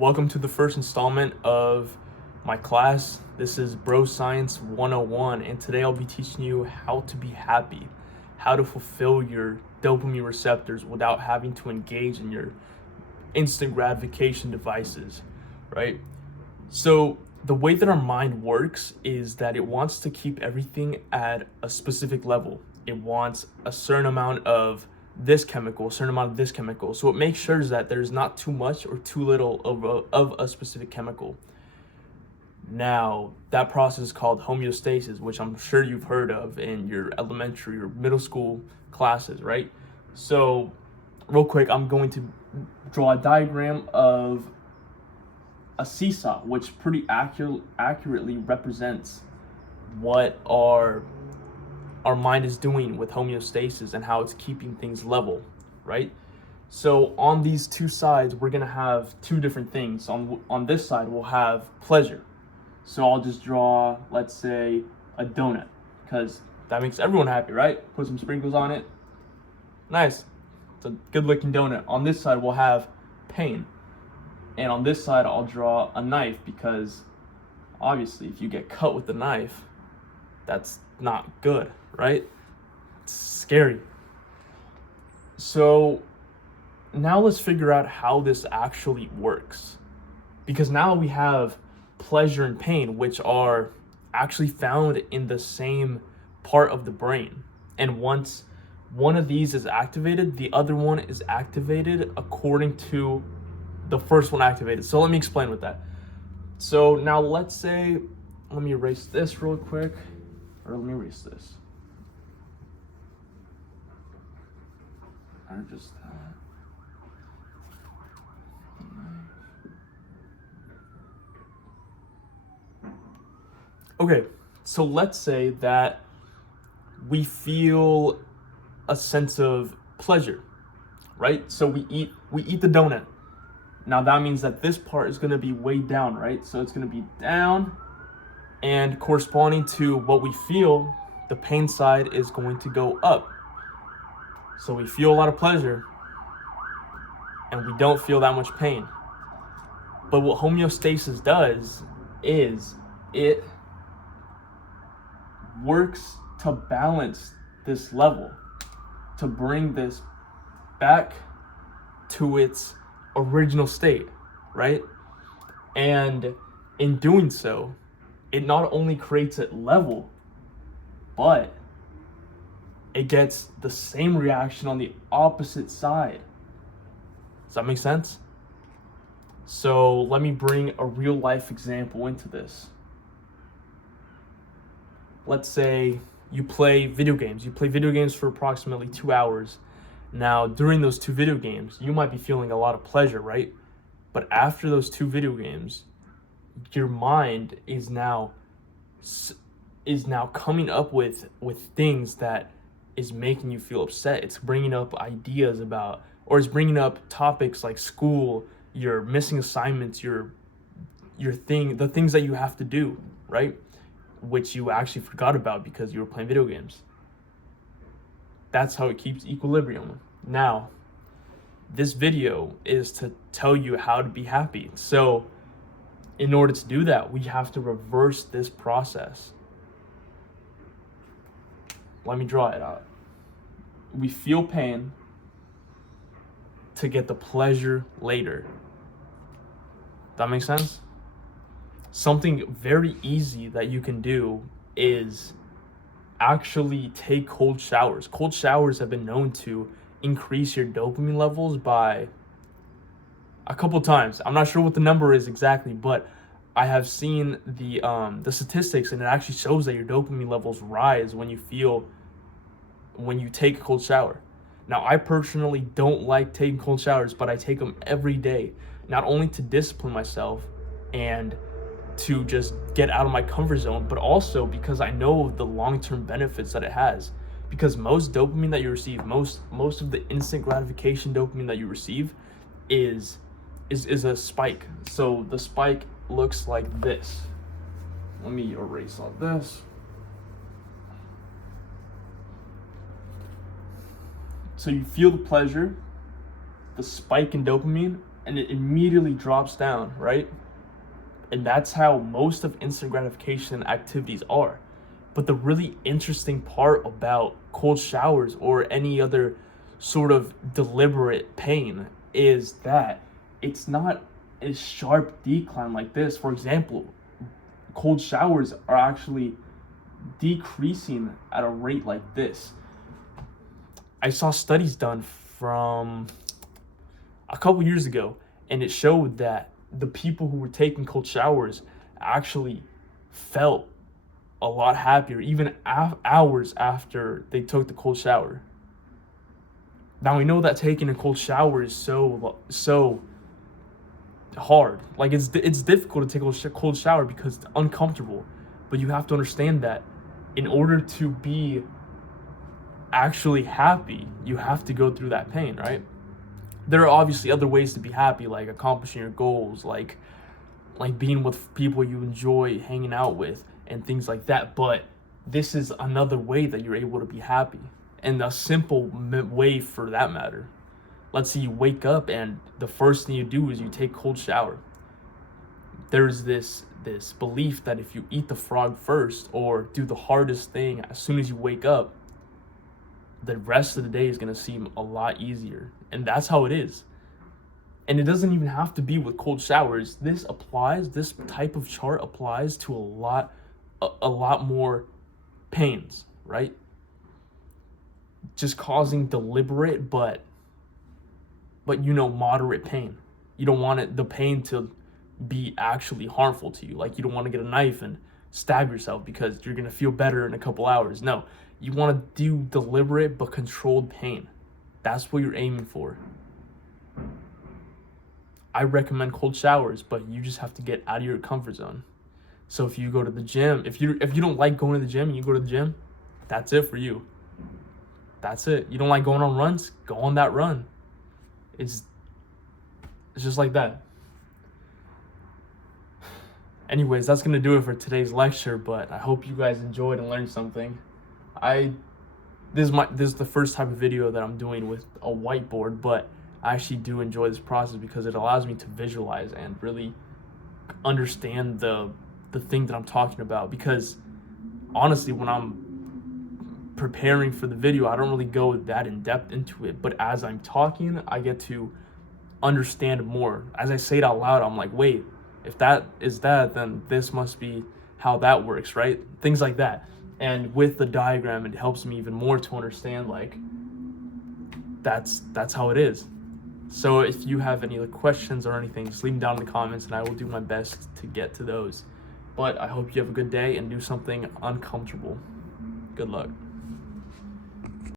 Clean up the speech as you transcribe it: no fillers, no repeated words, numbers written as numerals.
Welcome to the first installment of my class. This is Bro Science 101, and today I'll be teaching you how to be happy, how to fulfill your dopamine receptors without having to engage in your instant gratification devices, right? So, the way that our mind works is that it wants to keep everything at a specific level. It wants a certain amount of this chemical, a certain amount of this chemical. So it makes sure that there's not too much or too little of a specific chemical. Now, that process is called homeostasis, which I'm sure you've heard of in your elementary or middle school classes, right? So, real quick, I'm going to draw a diagram of a seesaw, which pretty accurately represents what our mind is doing with homeostasis and how it's keeping things level, right? So on these two sides, we're gonna have two different things. On this side, we'll have pleasure. So I'll just draw, let's say, a donut, because that makes everyone happy, right? Put some sprinkles on it. Nice. It's a good looking donut. On this side, we'll have pain. And on this side, I'll draw a knife, because obviously if you get cut with a knife, that's not good, right? It's scary. So now let's figure out how this actually works. Because now we have pleasure and pain, which are actually found in the same part of the brain. And once one of these is activated, the other one is activated according to the first one activated. So let me explain with that. So now let's say, let me erase this real quick, or let me erase this. I just okay, so let's say that we feel a sense of pleasure, right? So we eat the donut. Now that means that this part is going to be way down, right? So it's going to be down, and corresponding to what we feel, the pain side is going to go up. So we feel a lot of pleasure and we don't feel that much pain. But what homeostasis does is it works to balance this level, to bring this back to its original state, right? And in doing so, it not only creates it level, but it gets the same reaction on the opposite side. Does that make sense? So let me bring a real life example into this. Let's say you play video games. You play video games for approximately 2 hours. Now, during those two video games, you might be feeling a lot of pleasure, right? But after those two video games, your mind is now coming up with things that is making you feel upset. It's bringing up ideas about, or it's bringing up topics like school, your missing assignments, the things that you have to do, right? Which you actually forgot about because you were playing video games. That's how it keeps equilibrium. Now, this video is to tell you how to be happy. So, in order to do that, we have to reverse this process. Let me draw it out. We feel pain to get the pleasure later. That makes sense? Something very easy that you can do is actually take cold showers. Cold showers have been known to increase your dopamine levels by a couple times. I'm not sure what the number is exactly, but I have seen the statistics, and it actually shows that your dopamine levels rise when you take a cold shower. Now, I personally don't like taking cold showers, but I take them every day, not only to discipline myself and to just get out of my comfort zone, but also because I know the long-term benefits that it has. Because most dopamine that you receive, most of the instant gratification dopamine that you receive is a spike. So the spike looks like this. Let me erase all this. So you feel the pleasure, the spike in dopamine, and it immediately drops down, right? And that's how most of instant gratification activities are. But the really interesting part about cold showers or any other sort of deliberate pain is that it's not a sharp decline like this. For example, cold showers are actually decreasing at a rate like this. I saw studies done from a couple years ago, and it showed that the people who were taking cold showers actually felt a lot happier even hours after they took the cold shower. Now we know that taking a cold shower is so hard. Like it's difficult to take a cold shower because it's uncomfortable. But you have to understand that in order to be actually happy, you have to go through that pain, right? There are obviously other ways to be happy, like accomplishing your goals, like being with people you enjoy hanging out with and things like that. But this is another way that you're able to be happy, and a simple way for that matter. Let's say you wake up and the first thing you do is you take a cold shower. There's this belief that if you eat the frog first or do the hardest thing as soon as you wake up, the rest of the day is going to seem a lot easier. And that's how it is. And it doesn't even have to be with cold showers. This type of chart applies to a lot more pains, right? Just causing deliberate but moderate pain. You don't want the pain to be actually harmful to you. Like you don't want to get a knife and stab yourself because you're going to feel better in a couple hours. No, you want to do deliberate but controlled pain. That's what you're aiming for. I recommend cold showers, but you just have to get out of your comfort zone. So if you go to the gym, if you don't like going to the gym and you go to the gym, that's it for you. That's it. You don't like going on runs? Go on that run. It's just like that. Anyways, that's going to do it for today's lecture, but I hope you guys enjoyed and learned something. This is the first type of video that I'm doing with a whiteboard, but I actually do enjoy this process because it allows me to visualize and really understand the thing that I'm talking about. Because honestly, when I'm preparing for the video, I don't really go that in depth into it, but as I'm talking, I get to understand more. As I say it out loud, I'm like, wait, if that is that, then this must be how that works, right? Things like that. And with the diagram, it helps me even more to understand, like, that's how it is. So if you have any questions or anything, just leave them down in the comments and I will do my best to get to those. But I hope you have a good day and do something uncomfortable. Good luck.